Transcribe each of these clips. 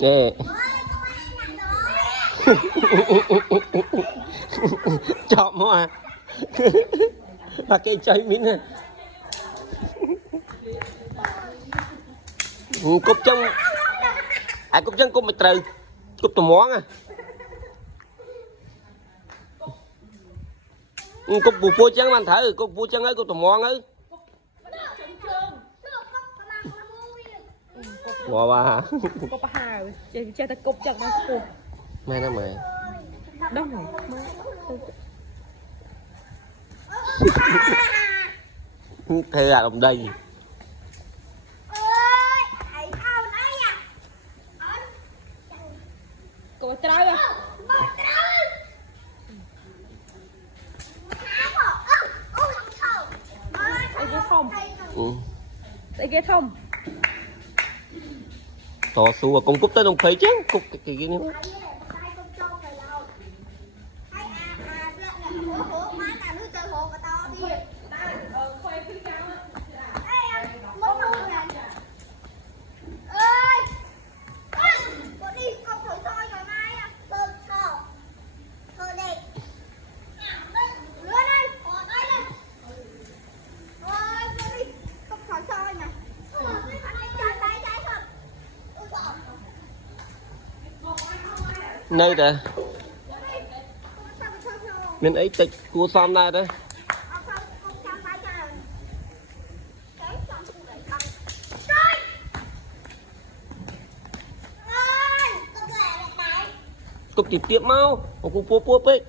Nè. Chọn mua à. Là cái chơi miếng nè. Cúp chân. À cúp chân cúp mày trừ. Cúp tùm món à. Cúp bù bua chân anh thử. Cúp bua chân ấy cúp tùm món ấy. Wow à. Cúp hà. Chơi ta cúp chân nó cúp. Mẹ nó mày. Đông rồi. Thế à đồng đây. Cô trai à? Ghê không? Ghê không? Tò xua con cúp tới đồng phí chứ. Cúp cái gì nữa. Nơi đó mình ấy tịch cua xóm này đấy. Cục tiếp tiếp mau cục pua pua ấy.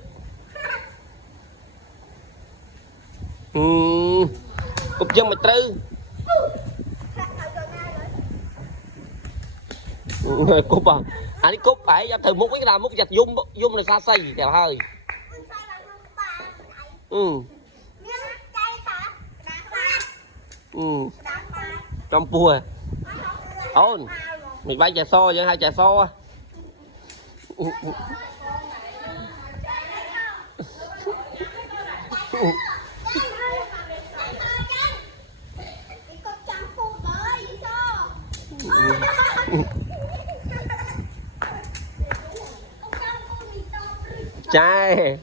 Cục chân mày tư. Cục à. Anh cúp phải thử múc cái nào múc giặt dung là xa xay kìa hơi. Trong pua ôn mày bay chà so vậy hai chà so. Trai